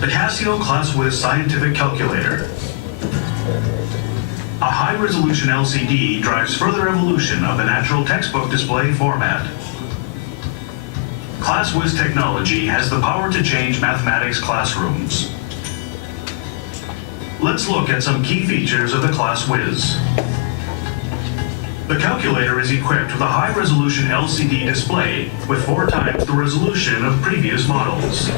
The Casio Class Wiz Scientific Calculator. A high-resolution LCD drives further evolution of the natural textbook display format. Class Wiz technology has the power to change mathematics classrooms. Let's look at some key features of the Class Wiz. The calculator is equipped with a high-resolution LCD display with 4 times the resolution of previous models.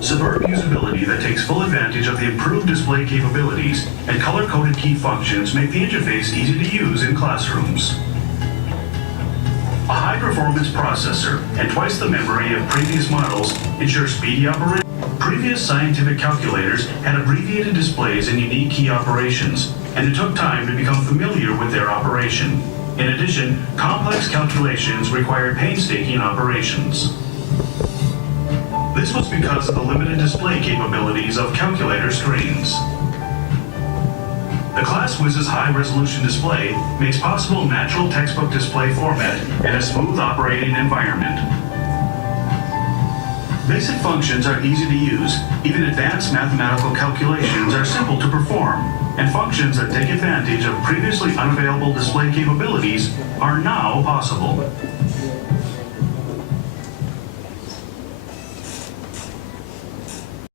Superb usability that takes full advantage of the improved display capabilities and color-coded key functions make the interface easy to use in classrooms. A high-performance processor and twice the memory of previous models ensure speedy operation. Previous scientific calculators had abbreviated displays and unique key operations, and it took time to become familiar with their operation. In addition, complex calculations required painstaking operations. This was because of the limited display capabilities of calculator screens. The Class Wiz's high-resolution display makes possible natural textbook display format and a smooth operating environment. Basic functions are easy to use, even advanced mathematical calculations are simple to perform, and functions that take advantage of previously unavailable display capabilities are now possible.